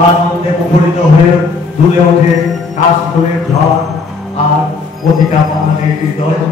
আনন্দে মুখরিত হয়ে দুলে ওঠে কাশফুলের ঝড় আর প্রতিটা বাঙালির হৃদয়।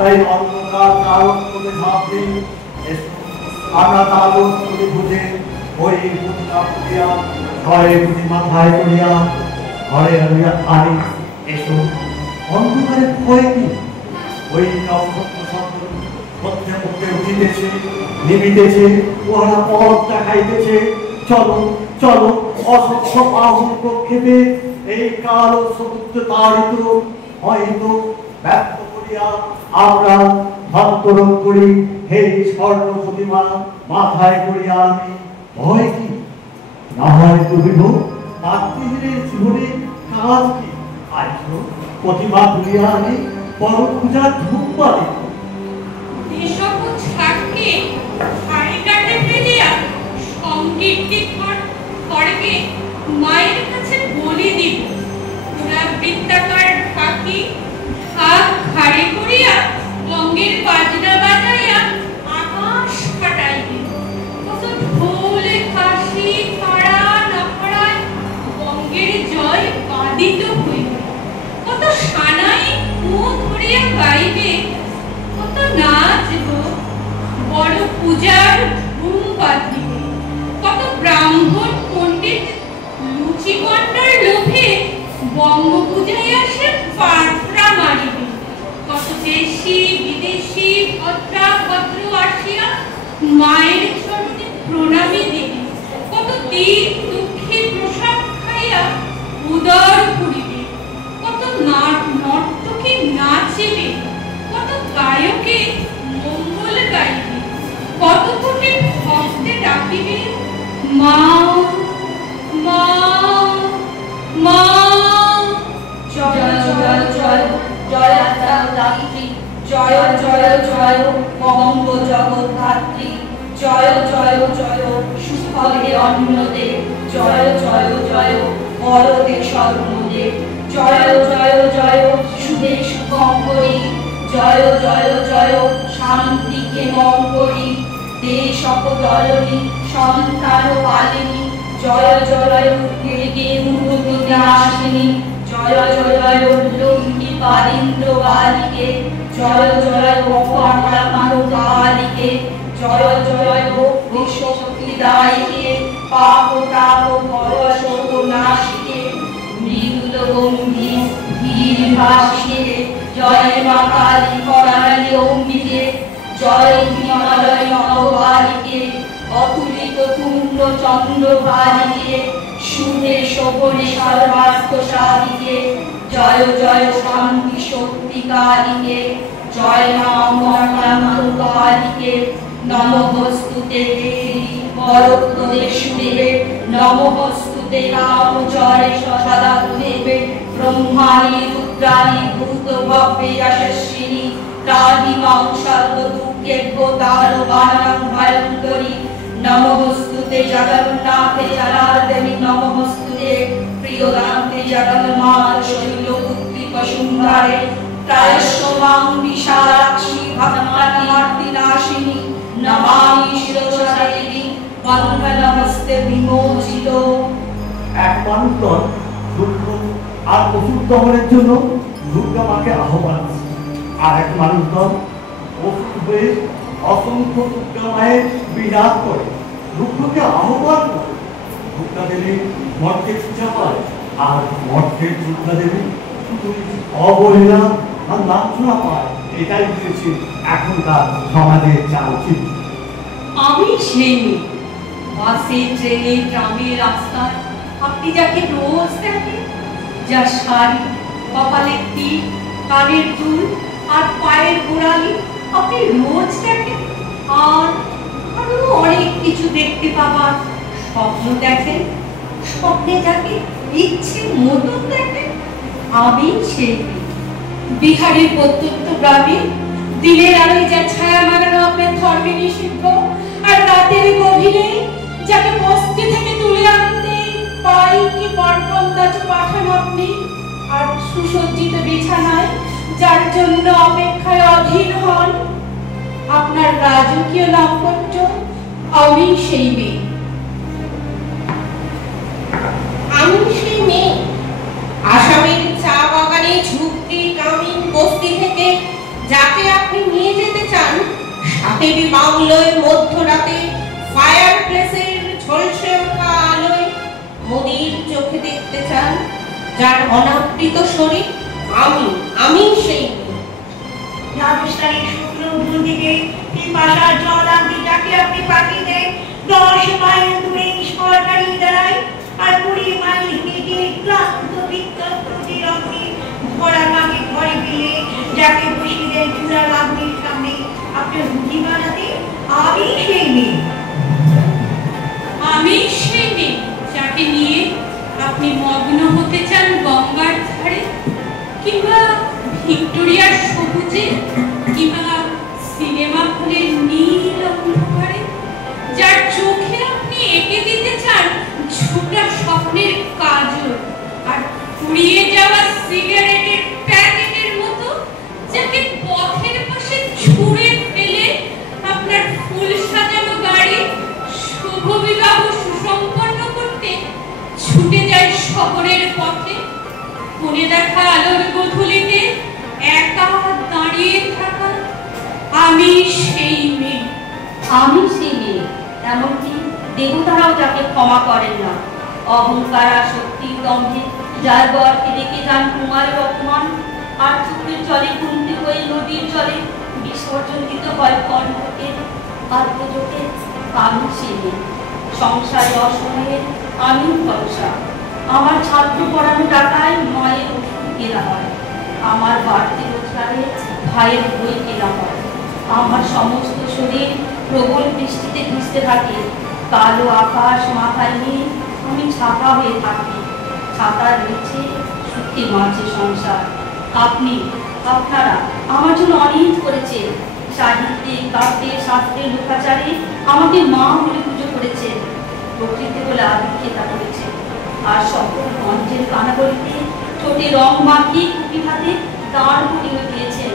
আমরা এই অন্ধকার কারণ করে ঝাঁপ দিই। আমরা তার তুলে বুঝে ওই প্রতিমা পুজিয়া ঘরে প্রতি মাথায় করিয়া ঘরে আনি। এসো, অন্ধকারে ভয় কি? ওই নক্ষত্র শব্দ মধ্যে মধ্যে উঠিতেছে, নিবিতেছে, ওরা পথ দেখাইতেছে। চলো চলো, অসংখ্য বাহুর প্রক্ষেপে এই কাল সমুদ্র তাড়িত হয়তো ব্যক্ত করিয়া আমরা ভক্তরোগ করি। হে স্বর্ণ প্রতিমা মাথায় করিয়া আমি, ভয় কি? না হয় কহিব মাতৃহীনের জীবনে কাজ কি? আইসো, প্রতিমা তুলিয়া আনি, বড় পূজার ধূপ বাড়ি। এসব ছাড়কে হাড়ি কাটে ফেলিয়া সংকীর্তিকর করকে মায়ের কাছে বলি দিব। ওরা বৃত্তাকার ফাঁকি হাত ঘাড়ে করিয়া বঙ্গের বাজনা বাজাইয়া আকাশ ফাটাইবে। কত ঢোলে কাশি পাড়া না পাড়ায় বঙ্গের জয় বাঁধিত হইবে। কত সানাই মুখ ধরিয়া গাইবে, কত নাচব, বড় পূজার ঘুম বাঁধিবে। কত ব্রাহ্মণ পণ্ডিত লুচি কন্যার লোভে বঙ্গ পূজায় আসে পাটরা মারিবে। কত দেশি বিদেশি ভদ্রা ভদ্র আসিয়া মায়ের চরণে প্রণামী দিবে। কত দীন দুঃখী প্রসাদ খাইয়া উদর পুরিবে। কত নর্তকী নাচিবে, কত গায়কে মঙ্গল গাইবে। কত কোটি ভক্তে ডাকিবে মা মা মা। জয় জয় জয় জয়াত্রী, জয় জয় জয় বঙ্গ জগদ্ধাত্রী, জয় জয় জয় সুফলে অন্নদে, জয় জয় জয় বরদে স্বর্ণদে, জয় জয় জয় সুদে শুভঙ্করী, জয় জয় জয় শান্তিকে মঙ্গলী, দেশকদলনী সন্তান পালিনী, জয় জয় দুর্গে মুক্তিনাশিনী, জয় জয় লক্ষ্মী পারিন্দ্র বালিকে, জয় জয় কালিকে, জয় জয় ভক্তি শক্তিদায়িকে, পাপ তাপ ভয় শোক নাশিকে, মৃদুল গম্ভীর ধীর ভাসিকে, জয় মা কালী করালি অম্বিকে, জয় হিমালয় নববালিকে, অতুলিত পূর্ণ চন্দ্র বালিকে, সুরে শোভনে সর্বার্থ সাধিকে, জয় জয় শান্তি শক্তি কালিকে, জয় মা কালিকে, নমঃস্তুতে দেবী বরপ্রদে সুরে, নমঃস্তুতে কামচরে সদা দেবে, ব্রহ্মাণী রুদ্রাণী ভূত ভব্যে যশস্বিনী, ত্রাহি মাং সর্ব দুঃখেভ্যো দারুবাণাং ভয়ঙ্করী, নমঃস্তুতে জগন্নাথে জনার্দনী, নমঃস্তুতে প্রিয়দান্তে জগন্মাত শৈলপুত্রী বসুন্ধরে, ত্রয়স্য মাং বিশালাক্ষী ভক্তানার্তিনাশিনী, নমামি শিরসা দেবী বন্ধনহস্তে বিমোচিত। এক মানুষজন দুঃখ আর ওষুধ দমনের জন্য দুর্গা মাকে আহ্বান, আর এক মানুষজন ওষুধ হয়ে অসংখ্য দুর্গা মায়ের বিরাট করে দুঃখকে আহ্বান করে। দুর্গা দেবী মর্তে পূজা পায়, আর মর্তের দুর্গা দেবী শুধু অবহেলা আর লাঞ্ছনা পায়। এটাই হয়েছে এখনকার সমাজের চাল চিত্র। আমি সেই মেয়ে, বাসে ট্রেনে গ্রামে রাস্তায় আপনি যাকে রোজ দেখেন, যার শাড়ি, কপালের টিপ, কানের দুল আর পায়ের গোড়ালি আপনি রোজ দেখেন, আর আরো অনেক কিছু দেখতে পাবার স্বপ্ন দেখেন। স্বপ্নে যাকে ইচ্ছে মতন দেখেন, আমি সেই মেয়ে। বিহারের প্রত্যন্ত গ্রামে দিনের আলোয় যা ছায়া মানানো আপনার ধর্মে নিষিদ্ধ, আর রাতের গভীরে যাকে বস্তি থেকে তুলে আনতে পাইকে বরকন্দাজ পাঠান আপনি, আর সুসজ্জিত বিছানায় যার জন্য অপেক্ষায় অধীর হন, আপনার রাজকীয় দাম্পত্য আমি সেই মেয়ে। আমি সেই মেয়ে, আসামের চা বাগানে ঝুপড়ি গ্রামীণ বস্তি থেকে যাকে আপনি নিয়ে যেতে চান সাহেবী বাংলোয় মধ্যরাতে ফায়ার প্লেসের ঝলসে ওঠা আলোয় মোদির চোখে দেখতে চান যার অনাবৃত শরীর আমি সেই রাজস্থানের শুক্র দুদিকে পিপাসার জল আনতে যাকে আপনি পাঠিয়ে দেন 10 মাইল দূরে সরকারি দাঁড়ায় আর 20 মাইল হেঁটে ক্লান্ত বিক্ষুব্ধ রঙে ভরা কাকে ঘরে পেয়ে যাকে বসিয়ে দেন চূড়ার আগুনের সামনে আপনার রুটি বানাতে আমি সেই মেয়ে যাকে নিয়ে আপনি মগ্ন হতে চান গঙ্গার ধারে কিংবা ভিক্টোরিয়ার সবুজে কিংবা সিনেমা হলের নীল অন্ধকারে, যার চোখে আপনি এঁকে দিতে চান ঝুটা স্বপ্নের কাজল আর পুড়িয়ে যাওয়া সিগারেটের প্যাকেটের মতো, যাকে পথের পাশে ছুঁড়ে ফেলে আপনার ফুল সাজানো গাড়ি শুভ বিবাহ সুসম্পন্ন করতে ছুটে যায় শহরের পথে। কোণে দেখা আলোর গধূলিতে একা দাঁড়িয়ে থাকা আমি সেই মেয়ে। এমনকি দেবতারাও যাকে ক্ষমা করেন না। অহংকার আর শক্তির দম্ভে যার বরকে ডেকে যান কুমারের অপমান, আর চোখের জলে কুন্তি হয়ে নদীর জলে বিসর্জন দিতে হয় কণ্ঠকে আত্মযোগে। আমি সেই মেয়ে, সংসারে অসময়ে আমি ভরসা। আমার ছাত্র পড়ানো টাকায় মায়ের ওষুধ কেনা হয়, আমার বাড়তি রোজগারে ভাইয়ের বই কেনা হয়। আমার সমস্ত শরীর প্রবল বৃষ্টিতে ভিজতে থাকে, কালো আকাশ মাথায় নিয়ে আমি ছাতা হয়ে থাকি। ছাতার নিচে সুখে মাঝে সংসার। আপনারা আমার জন্য অনেক করেছেন, সাহিত্যে কাব্যে শাস্ত্রে লোকাচারে আমাকে মা বলে পুজো করেছেন, প্রকৃতি বলে আদিক্ষেতা করেছেন, আর সকল মঞ্চের কানাগলিতে ঠোঁটে রং মাখিয়ে কুপি হাতে দাঁড় করিয়ে দিয়েছেন।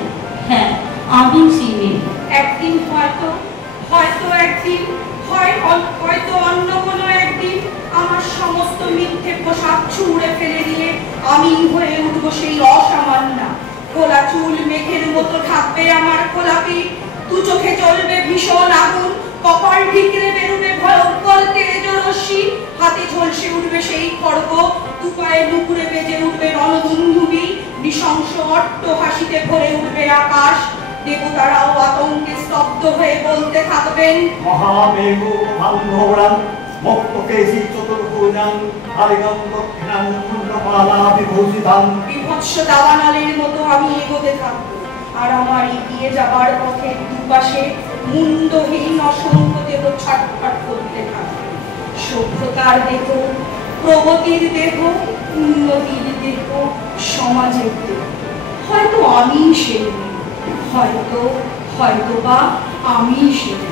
হ্যাঁ, আমি সিনে। একদিন হয়তো একদিন হয়তো অন্য কোনো একদিন আমার সমস্ত মিথ্যে পোশাক ছুঁড়ে ফেলে দিয়ে আমি হয়ে উঠবো সেই অসামান্য। খোলা চুল মেঘের মতো থাকবে আমার খোলা পিঠ, দু চোখে জ্বলবে ভীষণ আগুন, কপাল ঢিকরে বেরোবে ভয়ঙ্কর তেজরশ্মি, হাতে ঝলসে উঠবে সেই খড়গ, দু পায়ে নুপুরে বেজে উঠবে রণধুন্ধুবি, নৃশংস অট্ট হাসিতে ভরে উঠবে আকাশ। দেবতারাও আতঙ্কে স্তব্ধ হয়ে বলতে থাকবেন, মহামেঘ ভাঙ্গরান মুক্তকেশী চতুর্ভুজাং আলিগম দক্ষিণাং কুণ্ডপালা বিভূষিতাং। বিভৎস দাবানলের মতো আমি এগোতে থাকবো, আর আমার এগিয়ে যাবার পথের দুপাশে মুন্ডহীন অসংখ্য দেহ ছটফট করতে থাকবে। সভ্যতার দেহ, প্রগতির দেহ, উন্নতির দেহ, সমাজের দেহ। হয়তো আমি সেই, হয়তো বা আমি সেই।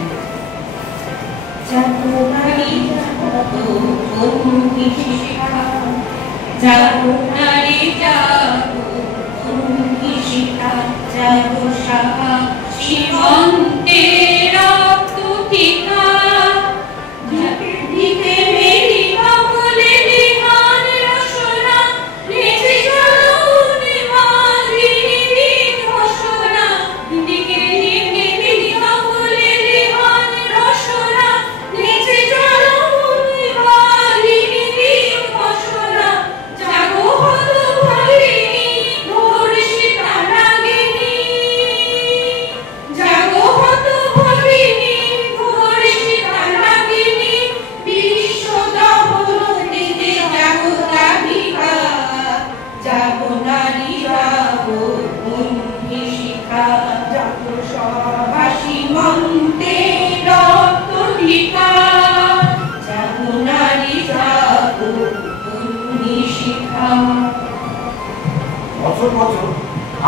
বছর বছর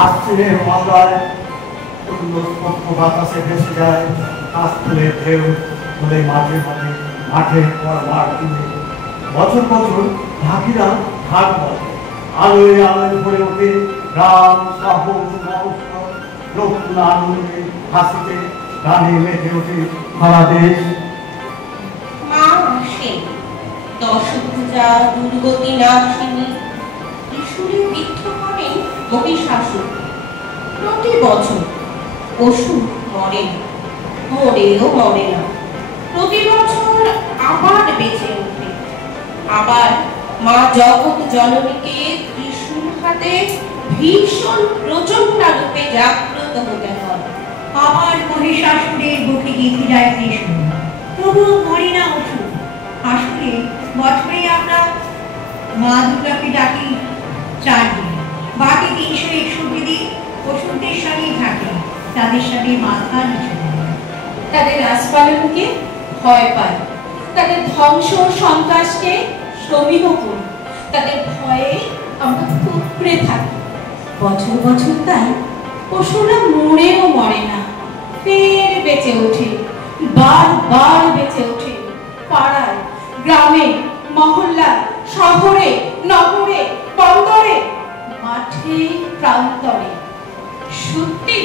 আসছে মালদায় বাতাসে ভেসে যায়, কাছ তুলে ঢেউ তুলে মাঝে মাঝে মাঠে মাঠ তুলে। বছর বছর ঢাকিরা ঘাট বলে, আলোয় আলোয় ভরে ওঠে গ্রাম শহর মহস্ত, নতুন আনন্দে হাসিতে গানে মেতে ওঠে সারা দেশ। মা আসেন, দশভুজা দুর্গতি নাশিনী, ত্রিশূলে বিদ্ধ করেন মহিষাসুর। প্রতি বছর অসুর মরে না, মরেও মরে না, প্রতি বছর আবার বেঁচে ওঠে। আবার মা জগৎ জননীকে ত্রিশূল হাতে ভীষণ প্রচন্ডা রূপে জাগ্রত হতে হয়। আবার মহিষাসুরের বুকে গেঁথে যায় ত্রিশূল, তবুও মরি না অসুর। আসলে বছরে আমরা মা দুর্গাকে ডাকি 4 দিন, বাকি 361 দিন অসুরদের সঙ্গেই থাকে, তাদের সঙ্গে মাথা নিচু করে। তাদের রাজপালনকে ভয় পায়, তাদের ধ্বংস সন্ত্রাসকে সমীহ করি, তাদের ভয়ে আমরা কুঁকড়ে থাকি। বছর বছর তাই পশুরা মরেও মরে না, ফের বেঁচে ওঠে, বারবার বেঁচে ওঠে। পাড়ায়, গ্রামে, মহল্লা, শহরে, নগরে, বন্দরে, মাঠে, প্রান্তরে। সত্যি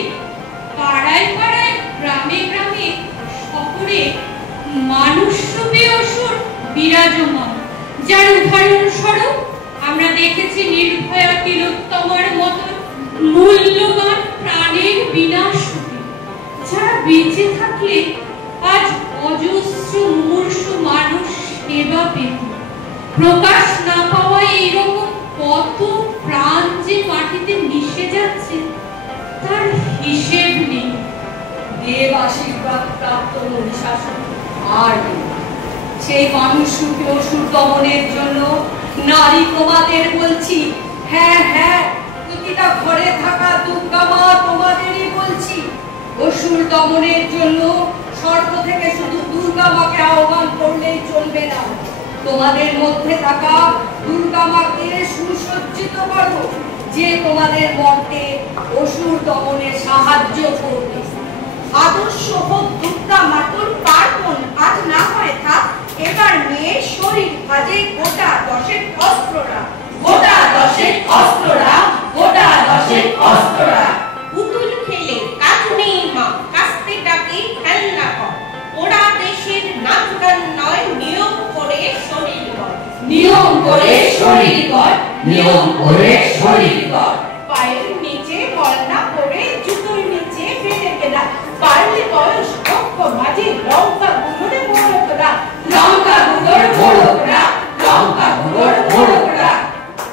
পাড়ায় পাড়ায়, গ্রামে গ্রামে, শহরে মানুষ রূপে অসুর বিরাজমান, যার উদাহরণস্বরূপ আমরা দেখেছি নির্ভয়া তিলোত্তমার মতন মূল্যবান প্রাণের বিনাশ হতে, যারা বেঁচে থাকলে আজ অজস্র মুমূর্ষু মানুষ সেবা পেত। প্রকাশ না পাওয়া এইরকম কত প্রাণ যে মাটিতে মিশে যাচ্ছে তার হিসেব নেই। দেব আশীর্বাদ প্রাপ্ত মহিষাসুর আর নেই। সেই মানুষ রূপে অসুর দমনের জন্য নারী তোমাদের বলছি, হ্যাঁ হ্যাঁ, প্রতিটা ঘরে থাকা দুর্গা মা তোমাদেরই বলছি, অসুর দমনের জন্য স্বর্গ থেকে শুধু দুর্গা মাকে আহ্বান করলেই চলবে না, তোমাদের মধ্যে থাকা দুর্গা মাকে সুসজ্জিত করো, যে তোমাদের মর্তে অসুর দমনে সাহায্য করবে। আদর্শ হোক দুর্গা মাতুর পার্বণ, আজ না হয় থাক এবার মেয়ের শরীর কাজে গোটা 10 অস্ত্ররা, গোটা 10 অস্ত্ররা, গোটা 10 অস্ত্ররা। পুতুল খেলে কাজ নেই মা, কাস্তে ডাকে খেলনা কর। ওরা দেশের নাচ গান নয়, নিয়ম করে শরীর কর, নিয়ম করে শরীর কর, নিয়ম করে শরীর কর। পায়ের নিচে বলনা করে জুতোর নিচে ফেলে গেলা, পারলে বয়স পক্ষ মাঝে লঙ্কা গুলোরে মোড়করা, লঙ্কা গুলোর মোড়করা, লঙ্কা গুলোর মোড়করা।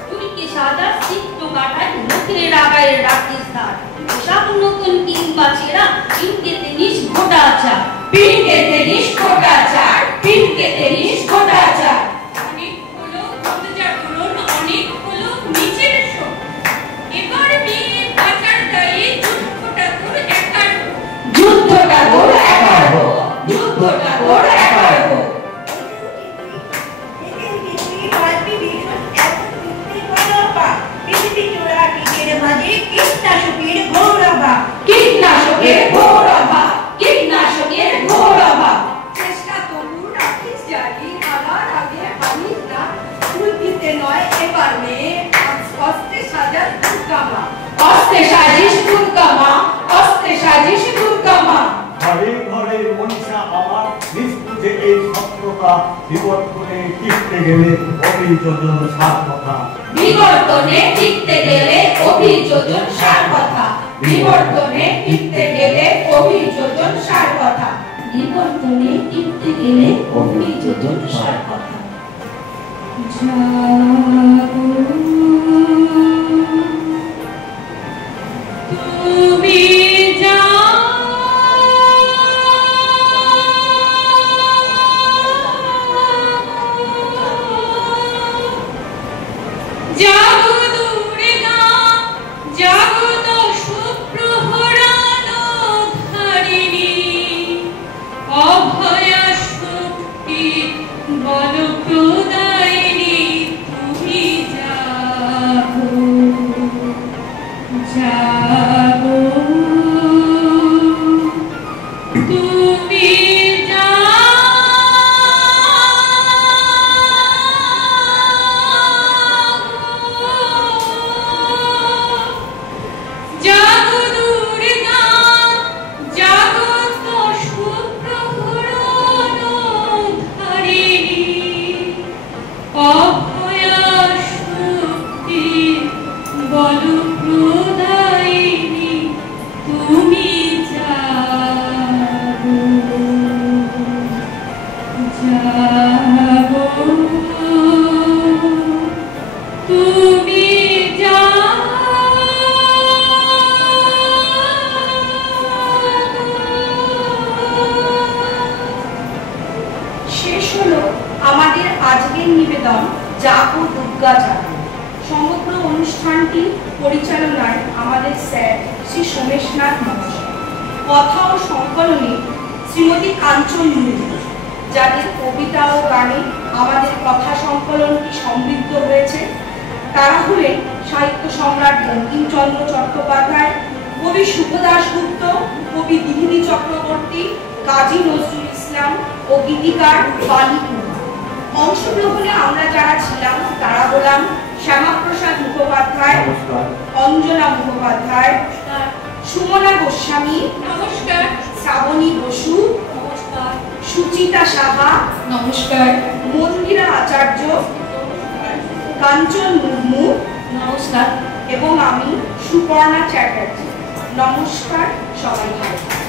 তুলিকে সাদা চিত্র কাটায় মুখের আগায় রাখিস তার, পোশাক নতুন কিংবা ছেঁড়া, পিনকেতে নিস ঘোটা আচার, পিনকেতে নিস ঘোটা আচার, পিনকেতে নিস ঘোটা আচার। অনেক হলো জাগরণ, অনেক হলো নিচের শোক, এবার বিয়ে বাঁচার দায়ে যুদ্ধটা তোর একার হোক, যুদ্ধটা তোর একার হোক, যুদ্ধটা তোর একার হোক। কীটনাশকের ঘোর অভাব, কীটনাশকের ঘোর অভাব। চেষ্টা তবু রাখিস জারি, আবার আগে হারিস না, ফুল দিতে নয় এবার মেয়ে, অস্তে সাজাস দুর্গা মা, অস্তে সাজিস দুর্গা মা, অস্তে সাজিস দুর্গা মা। ঘরে ঘরে মনীষা আমার নিষ্পুজে এই সত্যতা, বিবর্তনে টিকতে গেলে অভিযোজন সার কথা, বিবর্তনে টিকতে গেলে অভিযোজন সার কথা, বিবর্তনে টিকতে গেলে অভিযোজন সার কথা, বিবর্তনে টিকতে গেলে অভিযোজন সার কথা। তুমি জাগো দুর্গা, জাগো দশপ্রহরানো ধারিণী, অভয়া শক্তি বলপ্রদায়িনী, তুমি জাগো, জাগো, তুমি জাগো দুর্গা, জাগো দশপ্রহরানো ধারিণী, অভয়া শক্তি বলপ্রদায়িনী, তুমি গানের নিবেদন জাগো দুর্গাজাগো। সমগ্র অনুষ্ঠানটি পরিচালনায় আমাদের স্যার শ্রী সোমেশনাথ মহাশয়। কথা ও সংকলনে শ্রীমতী কাঞ্চন মুর্মু, যাদের কবিতা ও গানে আমাদের কথা সংকলনটি সমৃদ্ধ হয়েছে। তারা হলেন সাহিত্য সম্রাট বঙ্কিমচন্দ্র চট্টোপাধ্যায়, কবি শুভদাস গুপ্ত, কবি দিহিনী চক্রবর্তী, কাজী নজরুল ইসলাম ও গীতিকার বালি কুমার। অংশগ্রহণে আমরা যারা ছিলাম তারা হলাম শ্যামাপ্রসাদ মুখোপাধ্যায়, অঞ্জনা মুখোপাধ্যায়, সুমনা গোস্বামী, নমস্কার। শ্রাবণী বসু, নমস্কার। সুচিতা সাহা, নমস্কার। মন্দিরা আচার্য, কাঞ্চন মুর্মু, নমস্কার। এবং আমি সুপর্ণা চ্যাটার্জি। নমস্কার, সবাই ভালো থাকবেন।